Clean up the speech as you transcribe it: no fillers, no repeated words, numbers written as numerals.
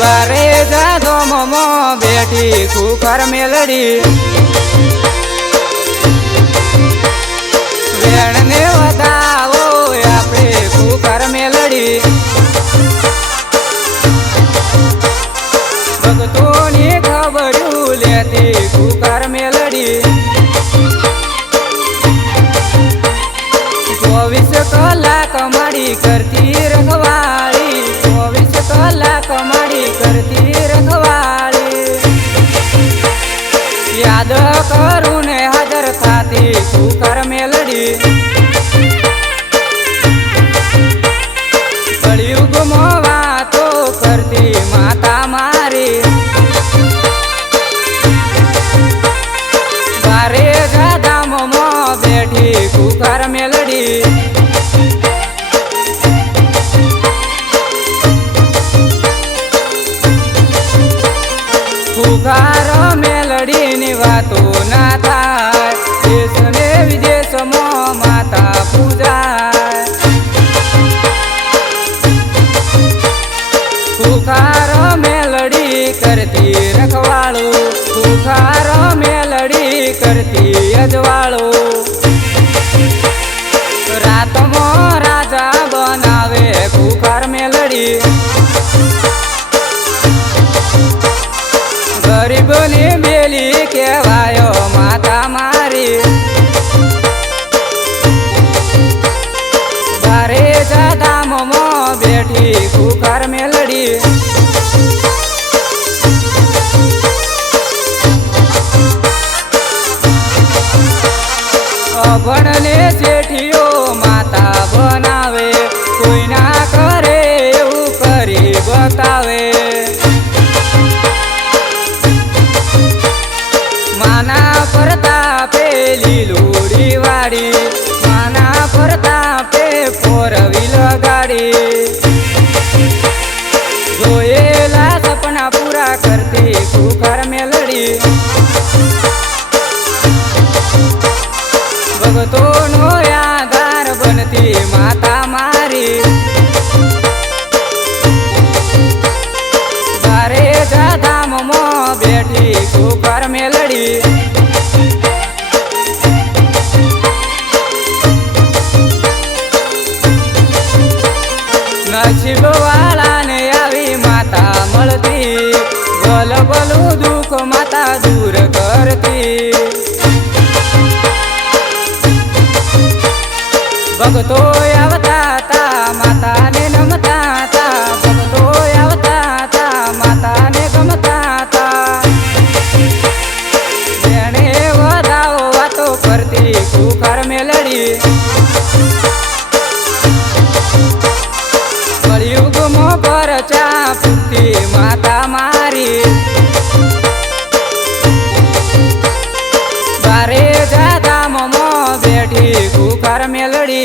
बारे जादो मोमो बेटी कुकर मेलडी वेण ने बतावो आपणे कुकर मेलडी भक्तोनी खबरू लेती कुकर मेलडी 24 कलाक माड़ी करती रखवाड़ी 24 कलाक माड़ी करती रखवाड़ी याद करू ने हाजर थाती कुकर मेलडी कलयुग में वातो करती माता मारी बारे गादाम में बैठी कुकर मेलडी कुकर मेलडी नी वातो ना थाय देश ने विदेश में माता पूजा कुकर मेलडी करती रखवाळो कुकर मेलडी करती अजवाळो रात में राजा बनावे कुकर मेलडी गरीब ने मेली कहवायो माता मारी बारे जादाम में बैठी कुकर मेलडी अभण ने जेठियो माता बनावे कोई ना करे एवं करी बतावे माना प्रतापे लीलोड़ी वाड़ी माना प्रतापे 4 व्हील गाड़ी जोएला सपना पूरा करती कुकर मेलडी भगतोनो आधार बनती माता मारी बारे जादाम में बैठी कुकर मेलडी नसीब वाला ने आवी माता मळती भलभलू दुख माता दूर करती भगतो आवता ता माता ने नमता ता भगतो आवता ता माता ने गमता ता जेने वदाओ वातो करती कुकर मेलडी कलयुग में परचा पुती माता मारी बारे जादाम में बैठी कुकर मेलडी।